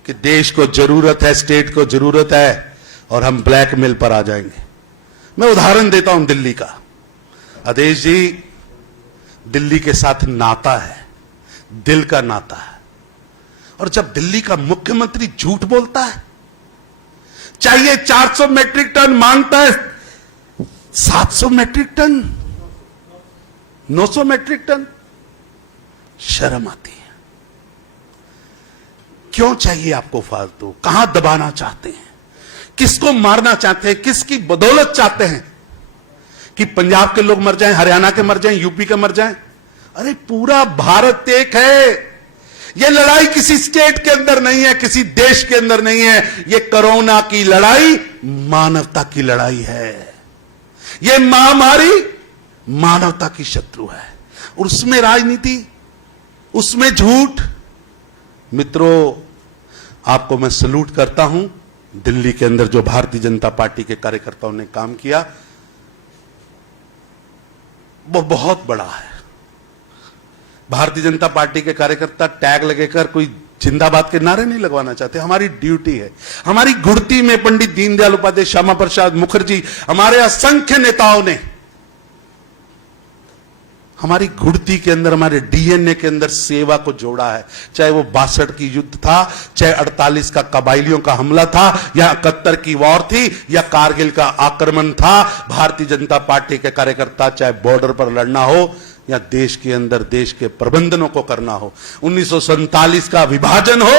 कि देश को जरूरत है, स्टेट को जरूरत है और हम ब्लैकमेल पर आ जाएंगे। मैं उदाहरण देता हूं दिल्ली का। आदेश जी, दिल्ली के साथ नाता है, दिल का नाता है, और जब दिल्ली का मुख्यमंत्री झूठ बोलता है, चाहिए 400 मैट्रिक टन, मांगता है 700 मैट्रिक टन, 900 मैट्रिक टन, शर्म आती है। क्यों चाहिए आपको फालतू? कहां दबाना चाहते हैं? किसको मारना चाहते हैं? किसकी बदौलत चाहते हैं कि पंजाब के लोग मर जाएं, हरियाणा के मर जाएं, यूपी के मर जाएं? अरे पूरा भारत एक है। यह लड़ाई किसी स्टेट के अंदर नहीं है, किसी देश के अंदर नहीं है। यह कोरोना की लड़ाई मानवता की लड़ाई है। यह महामारी मानवता की शत्रु है, और उसमें राजनीति, उसमें झूठ। मित्रों, आपको मैं सल्यूट करता हूं। दिल्ली के अंदर जो भारतीय जनता पार्टी के कार्यकर्ताओं ने काम किया वो बहुत बड़ा है। भारतीय जनता पार्टी के कार्यकर्ता टैग लगेकर कोई जिंदाबाद के नारे नहीं लगवाना चाहते। हमारी ड्यूटी है। हमारी गुड़ती में पंडित दीनदयाल उपाध्याय, श्यामा प्रसाद मुखर्जी, हमारे असंख्य नेताओं ने हमारी गुड़ती के अंदर, हमारे डीएनए के अंदर सेवा को जोड़ा है। चाहे वो 62 की युद्ध था, चाहे 48 का कबाइलियों का हमला था, या 71 की वॉर थी, या कारगिल का आक्रमण था। भारतीय जनता पार्टी के कार्यकर्ता चाहे बॉर्डर पर लड़ना हो या देश के अंदर देश के प्रबंधनों को करना हो, 1947 का विभाजन हो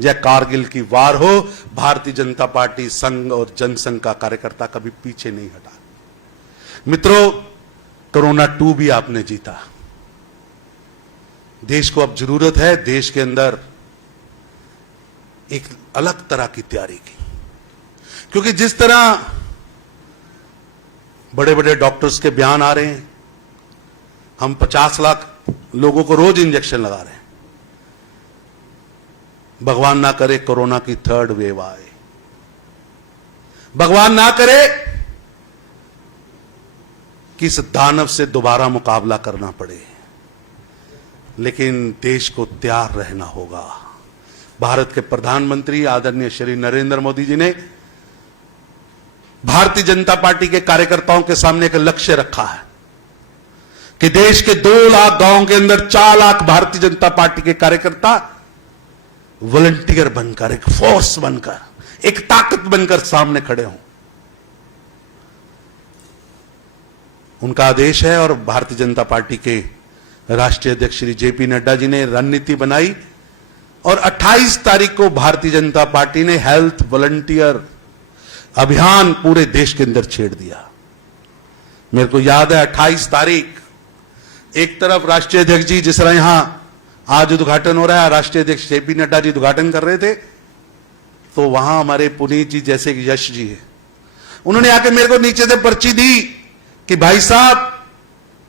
या कारगिल की वार हो, भारतीय जनता पार्टी संघ और जनसंघ का कार्यकर्ता कभी पीछे नहीं हटा। मित्रों, कोरोना 2 भी आपने जीता। देश को अब जरूरत है देश के अंदर एक अलग तरह की तैयारी की, क्योंकि जिस तरह बड़े बड़े डॉक्टर्स के बयान आ रहे हैं, हम 50 लाख लोगों को रोज इंजेक्शन लगा रहे हैं। भगवान ना करे कोरोना की 3rd वेव आए, भगवान ना करे कि इस दानव से दोबारा मुकाबला करना पड़े, लेकिन देश को तैयार रहना होगा। भारत के प्रधानमंत्री आदरणीय श्री नरेंद्र मोदी जी ने भारतीय जनता पार्टी के कार्यकर्ताओं के सामने एक लक्ष्य रखा है कि देश के 2 लाख गांवों के अंदर 4 लाख भारतीय जनता पार्टी के कार्यकर्ता वॉलंटियर बनकर, एक फोर्स बनकर, एक ताकत बनकर सामने खड़े हों। उनका आदेश है और भारतीय जनता पार्टी के राष्ट्रीय अध्यक्ष श्री जेपी नड्डा जी ने रणनीति बनाई और 28 तारीख को भारतीय जनता पार्टी ने हेल्थ वॉलंटियर अभियान पूरे देश के अंदर छेड़ दिया। मेरे को याद है 28 तारीख, एक तरफ राष्ट्रीय अध्यक्ष जी, जिस तरह यहां आज उद्घाटन हो रहा है, राष्ट्रीय अध्यक्ष जेपी नड्डा जी उद्घाटन कर रहे थे, तो वहां हमारे पुनीत जी जैसे कि यश जी है, उन्होंने आके मेरे को नीचे से पर्ची दी कि भाई साहब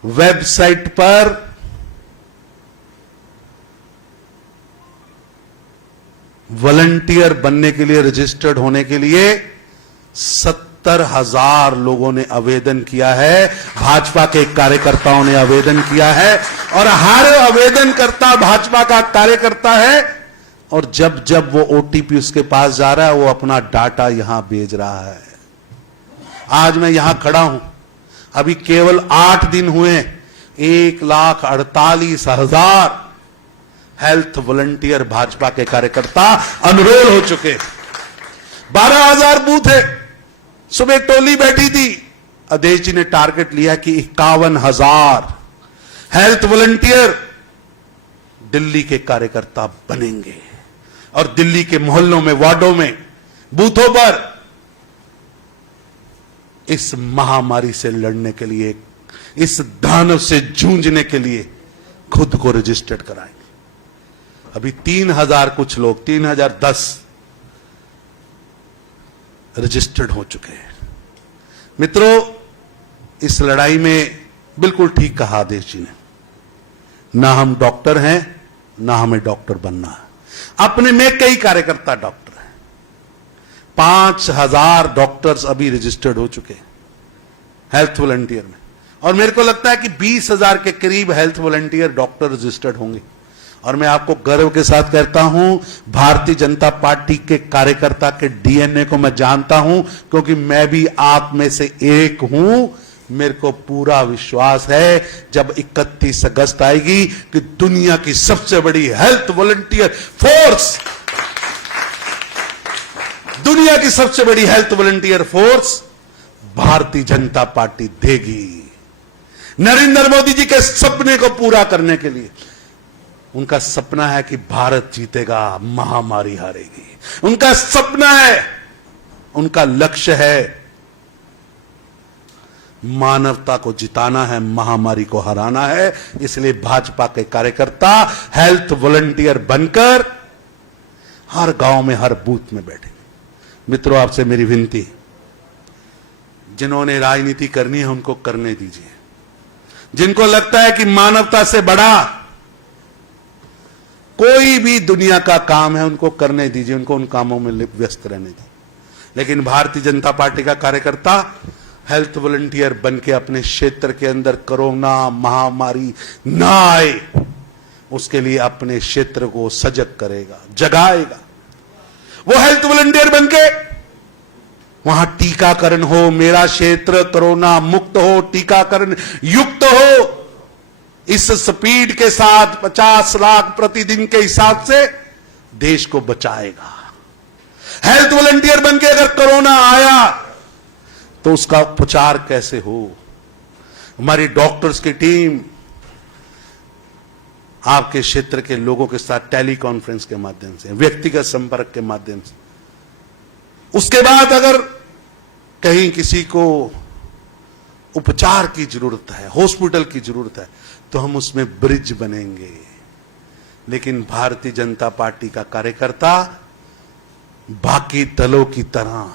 वेबसाइट पर वॉलंटियर बनने के लिए, रजिस्टर्ड होने के लिए 70,000 लोगों ने आवेदन किया है, भाजपा के कार्यकर्ताओं ने आवेदन किया है और हर आवेदनकर्ता भाजपा का कार्यकर्ता है और जब जब वो ओटीपी उसके पास जा रहा है वो अपना डाटा यहां भेज रहा है। आज मैं यहां खड़ा हूं, अभी केवल 8 दिन हुए 1,48,000 हेल्थ वॉलंटियर भाजपा के कार्यकर्ता अनरोल हो चुके। 12,000 बूथ है। सुबह टोली बैठी थी, अध्यक्ष जी ने टारगेट लिया कि 51,000 हेल्थ वॉलंटियर दिल्ली के कार्यकर्ता बनेंगे और दिल्ली के मोहल्लों में, वार्डों में, बूथों पर इस महामारी से लड़ने के लिए, इस दानव से जूझने के लिए खुद को रजिस्टर्ड कराएंगे। अभी 3,000 कुछ लोग, 3,010 रजिस्टर्ड हो चुके हैं। मित्रों, इस लड़ाई में बिल्कुल ठीक कहा आदेश जी ने, ना हम डॉक्टर हैं, ना हमें डॉक्टर बनना है। अपने में कई कार्यकर्ता डॉक्टर हैं। 5,000 डॉक्टर्स अभी रजिस्टर्ड हो चुके हैं हेल्थ वॉलंटियर में, और मेरे को लगता है कि 20,000 के करीब हेल्थ वॉलंटियर डॉक्टर रजिस्टर्ड होंगे। और मैं आपको गर्व के साथ कहता हूं, भारतीय जनता पार्टी के कार्यकर्ता के डीएनए को मैं जानता हूं, क्योंकि मैं भी आप में से एक हूं। मेरे को पूरा विश्वास है जब 31 अगस्त आएगी कि दुनिया की सबसे बड़ी हेल्थ वॉलंटियर फोर्स, दुनिया की सबसे बड़ी health volunteer force Bharatiya Janata party देगी। नरेंद्र मोदी जी के सपने को पूरा करने के लिए, उनका सपना है कि भारत जीतेगा, महामारी हारेगी। उनका सपना है, उनका लक्ष्य है, मानवता को जिताना है, महामारी को हराना है। इसलिए भाजपा के कार्यकर्ता हेल्थ वॉलंटियर बनकर हर गांव में, हर बूथ में बैठे। मित्रों, आपसे मेरी विनती, जिन्होंने राजनीति करनी है उनको करने दीजिए। जिनको लगता है कि मानवता से बड़ा कोई भी दुनिया का काम है, उनको करने दीजिए, उनको उन कामों में व्यस्त रहने दीजिए। लेकिन भारतीय जनता पार्टी का कार्यकर्ता हेल्थ वॉलंटियर बन के अपने क्षेत्र के अंदर कोरोना महामारी ना आए, उसके लिए अपने क्षेत्र को सजग करेगा, जगाएगा। वो हेल्थ वॉलंटियर बन के वहां टीकाकरण हो, मेरा क्षेत्र कोरोना मुक्त हो, टीकाकरण युक्त हो, इस स्पीड के साथ 50 लाख प्रतिदिन के हिसाब से देश को बचाएगा। हेल्थ वॉलंटियर बनके अगर कोरोना आया तो उसका उपचार कैसे हो। हमारी डॉक्टर्स की टीम आपके क्षेत्र के लोगों के साथ टेली कॉन्फ्रेंस के माध्यम से, व्यक्तिगत संपर्क के माध्यम से, उसके बाद अगर कहीं किसी को उपचार की जरूरत है, हॉस्पिटल की जरूरत है, तो हम उसमें ब्रिज बनेंगे। लेकिन भारतीय जनता पार्टी का कार्यकर्ता बाकी दलों की तरह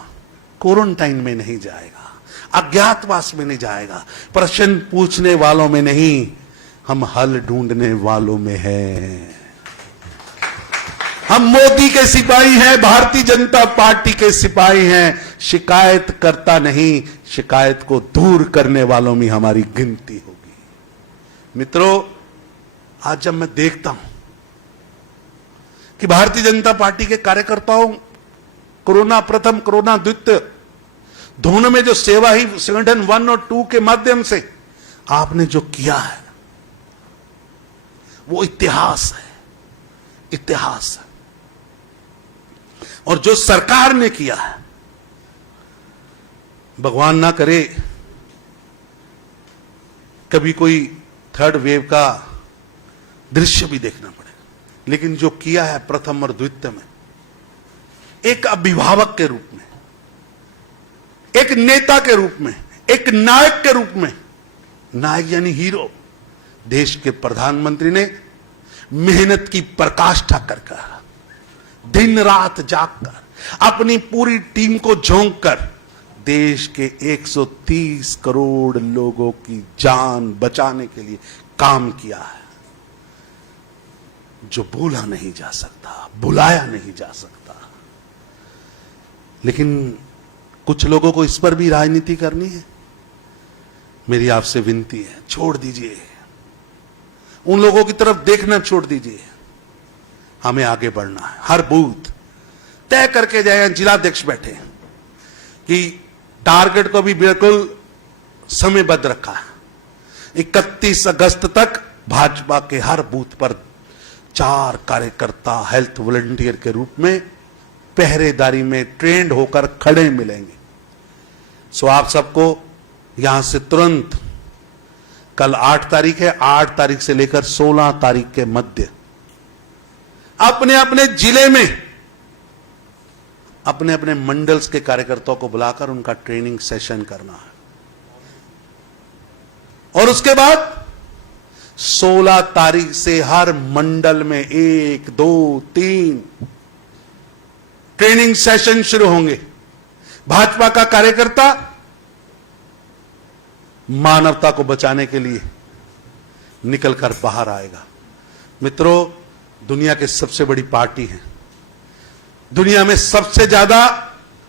क्वारंटाइन में नहीं जाएगा, अज्ञातवास में नहीं जाएगा, प्रश्न पूछने वालों में नहीं, हम हल ढूंढने वालों में हैं। हम मोदी के सिपाही हैं, भारतीय जनता पार्टी के सिपाही हैं। शिकायत करता नहीं, शिकायत को दूर करने वालों में हमारी गिनती होगी। मित्रों, आज जब मैं देखता हूं कि भारतीय जनता पार्टी के कार्यकर्ताओं कोरोना प्रथम, कोरोना द्वितीय, दोनों में जो सेवा ही संगठन 1 और 2 के माध्यम से आपने जो किया है, वो इतिहास है, इतिहास है। और जो सरकार ने किया है, भगवान ना करे कभी कोई थर्ड वेव का दृश्य भी देखना पड़े, लेकिन जो किया है प्रथम और द्वितीय में, एक अभिभावक के रूप में, एक नेता के रूप में, एक नायक के रूप में, नायक यानी हीरो, देश के प्रधानमंत्री ने मेहनत की पराकाष्ठा कर दिन रात जागकर अपनी पूरी टीम को झोंक कर देश के 130 करोड़ लोगों की जान बचाने के लिए काम किया है, जो भूला नहीं जा सकता, भुलाया नहीं जा सकता। लेकिन कुछ लोगों को इस पर भी राजनीति करनी है। मेरी आपसे विनती है, छोड़ दीजिए, उन लोगों की तरफ देखना छोड़ दीजिए। हमें आगे बढ़ना है। हर बूथ तय करके जाए, जिलाध्यक्ष बैठे कि टारगेट को भी बिल्कुल समयबद्ध रखा है। 31 अगस्त तक भाजपा के हर बूथ पर 4 कार्यकर्ता हेल्थ वॉलंटियर के रूप में पहरेदारी में ट्रेंड होकर खड़े मिलेंगे। सो आप सबको यहां से तुरंत, कल 8 तारीख है, 8 तारीख से लेकर 16 तारीख के मध्य अपने अपने जिले में अपने अपने मंडल्स के कार्यकर्ताओं को बुलाकर उनका ट्रेनिंग सेशन करना है। और उसके बाद 16 तारीख से हर मंडल में 1, 2, 3 ट्रेनिंग सेशन शुरू होंगे। भाजपा का कार्यकर्ता मानवता को बचाने के लिए निकलकर बाहर आएगा। मित्रों, दुनिया की सबसे बड़ी पार्टी है, दुनिया में सबसे ज्यादा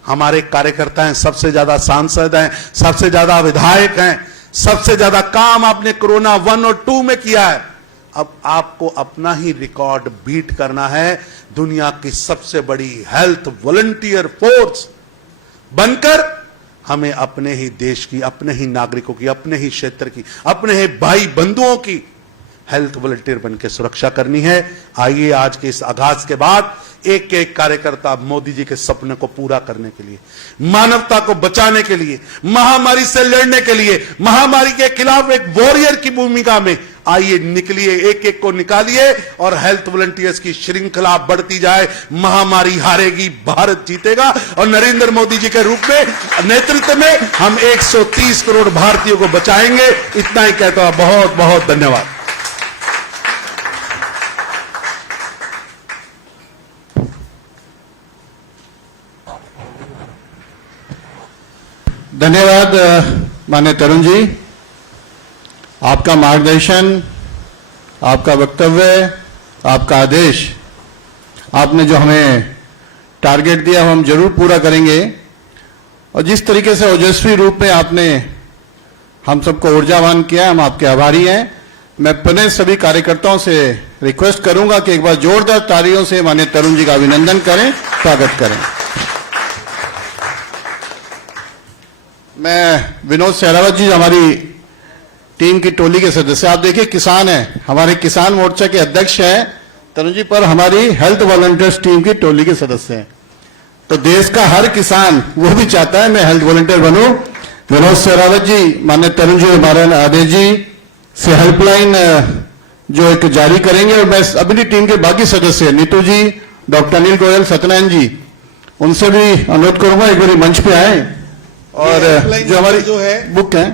हमारे कार्यकर्ता हैं, सबसे ज्यादा सांसद हैं, सबसे ज्यादा विधायक हैं, सबसे ज्यादा काम आपने कोरोना 1 और 2 में किया है। अब आपको अपना ही रिकॉर्ड बीट करना है। दुनिया की सबसे बड़ी हेल्थ वॉलंटियर फोर्स बनकर हमें अपने ही देश की, अपने ही नागरिकों की, अपने ही क्षेत्र की, अपने ही भाई बंधुओं की हेल्थ वॉलंटियर बनकर सुरक्षा करनी है। आइए आज के इस आगाज के बाद एक एक कार्यकर्ता मोदी जी के सपने को पूरा करने के लिए, मानवता को बचाने के लिए, महामारी से लड़ने के लिए, महामारी के खिलाफ एक वॉरियर की भूमिका में आइए निकलिए, एक एक को निकालिए और हेल्थ वॉलंटियर्स की श्रृंखला बढ़ती जाए। महामारी हारेगी, भारत जीतेगा और नरेंद्र मोदी जी के रूप में नेतृत्व में हम 130 करोड़ भारतीयों को बचाएंगे। इतना ही कहता हूं, बहुत बहुत धन्यवाद। धन्यवाद माननीय तरुण जी, आपका मार्गदर्शन, आपका वक्तव्य, आपका आदेश, आपने जो हमें टारगेट दिया वो हम जरूर पूरा करेंगे। और जिस तरीके से ओजस्वी रूप में आपने हम सबको ऊर्जावान किया, हम आपके आभारी हैं। मैं पुनः सभी कार्यकर्ताओं से रिक्वेस्ट करूंगा कि एक बार जोरदार तालियों से माननीय तरुण जी का अभिनंदन करें, स्वागत करें। मैं विनोद सहरावत जी, हमारी टीम की टोली के सदस्य, आप देखिए किसान हैं, हमारे किसान मोर्चा के अध्यक्ष हैं तरुण जी, पर हमारी हेल्थ वॉलंटियर्स टीम की टोली के सदस्य हैं। तो देश का हर किसान वो भी चाहता है मैं हेल्थ वॉलंटियर बनूं। विनोद सहरावत जी, माननीय तरुण जी, हमारे आदेश जी से हेल्पलाइन जो एक जारी करेंगे। और मैं अपनी टीम के बाकी सदस्य नीतू जी, डॉक्टर अनिल गोयल, सत्यनारायण जी, उनसे भी अनुरोध करूंगा एक बार मंच पे आए। और जो हमारी जो है बुक है,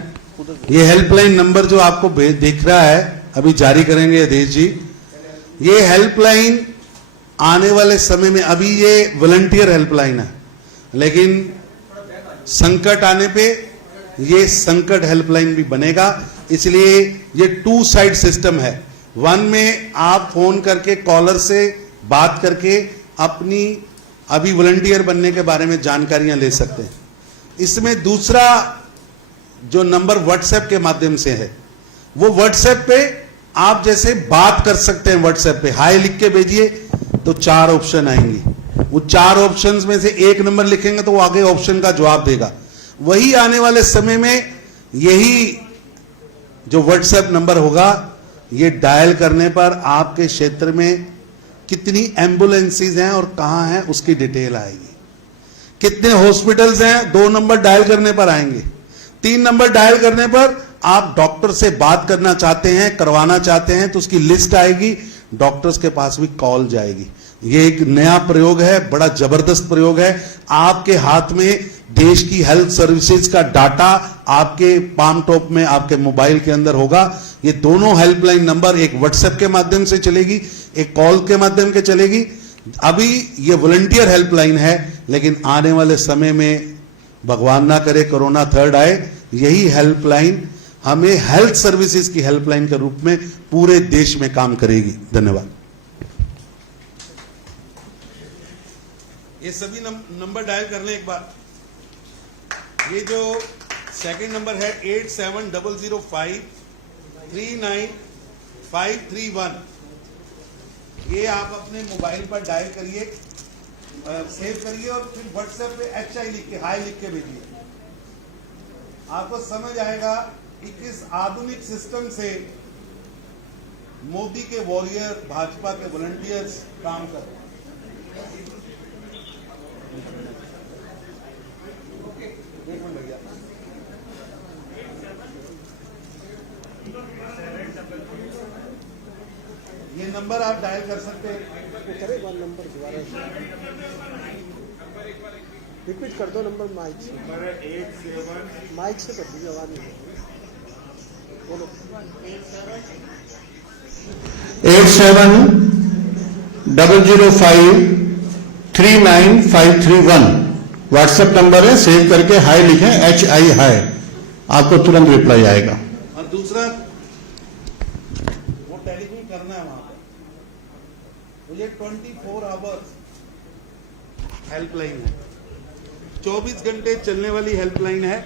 ये हेल्पलाइन नंबर जो आपको दिख रहा है, अभी जारी करेंगे अधीश जी। ये हेल्पलाइन आने वाले समय में, अभी ये वॉलंटियर हेल्पलाइन है, लेकिन संकट आने पे ये संकट हेल्पलाइन भी बनेगा। इसलिए ये 2 साइड सिस्टम है। 1 में आप फोन करके कॉलर से बात करके अपनी अभी वॉलंटियर बनने के बारे में जानकारियां ले सकते हैं। इसमें दूसरा जो नंबर व्हाट्सएप के माध्यम से है, वो व्हाट्सएप पे आप जैसे बात कर सकते हैं। व्हाट्सएप पे हाय लिख के भेजिए तो 4 ऑप्शन आएंगे। वो 4 ऑप्शंस में से एक नंबर लिखेंगे तो वो आगे ऑप्शन का जवाब देगा। वही आने वाले समय में यही जो व्हाट्सएप नंबर होगा, ये डायल करने पर आपके क्षेत्र में कितनी एम्बुलेंसेज हैं और कहां हैं उसकी डिटेल आएगी, कितने हॉस्पिटल्स हैं 2 नंबर डायल करने पर आएंगे, 3 नंबर डायल करने पर आप डॉक्टर से बात करना चाहते हैं, करवाना चाहते हैं तो उसकी लिस्ट आएगी, डॉक्टर्स के पास भी कॉल जाएगी। ये एक नया प्रयोग है, बड़ा जबरदस्त प्रयोग है। आपके हाथ में देश की हेल्थ सर्विसेज का डाटा आपके पाम टॉप में, आपके मोबाइल के अंदर होगा। ये दोनों हेल्पलाइन नंबर एक व्हाट्सएप के माध्यम से चलेगी, एक कॉल के माध्यम के चलेगी। अभी ये वॉलंटियर हेल्पलाइन है, लेकिन आने वाले समय में भगवान ना करे कोरोना थर्ड आए, यही हेल्पलाइन हमें हेल्थ सर्विसेज की हेल्पलाइन के रूप में पूरे देश में काम करेगी। धन्यवाद। ये सभी नंबर डायल कर लें एक बार। ये जो सेकंड नंबर है 8700539531, ये आप अपने मोबाइल पर डायल करिए, सेव करिए और फिर व्हाट्सएप पे HI लिख के, हाई लिख के भेजिए। आपको समझ आएगा कि किस आधुनिक सिस्टम से मोदी के वॉरियर, भाजपा के वॉलंटियर्स काम कर रहे हैं। ये नंबर आप डायल कर सकते हैं। नंबर दोबारा रिपीट कर दो नंबर माइक से। माइक से कर दीजिए, आवाज नहीं बोलो। 8700539531 व्हाट्सएप नंबर है, सेव करके हाई लिखें, HI हाई, आपको तुरंत रिप्लाई आएगा। और दूसरा वो टेलीफोन करना है वहां पर, मुझे 24 आवर्स हेल्पलाइन है, 24 घंटे चलने वाली हेल्पलाइन है।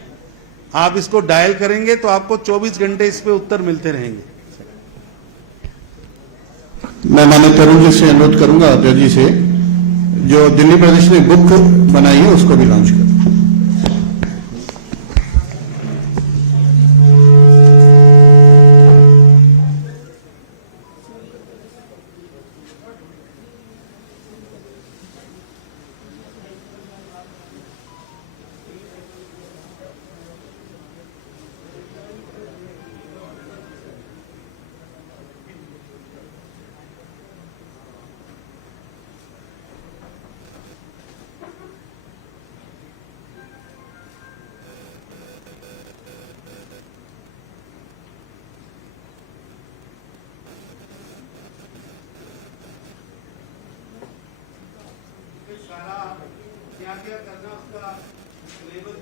आप इसको डायल करेंगे तो आपको 24 घंटे इस पे उत्तर मिलते रहेंगे। मैं माननीय तरुण जी से अनुरोध करूंगा, अध्यक्ष जी से, जो दिल्ली प्रदेश ने बुक बनाई है उसको भी लॉन्च करें। सारा क्या क्या करना उसका सिलेबस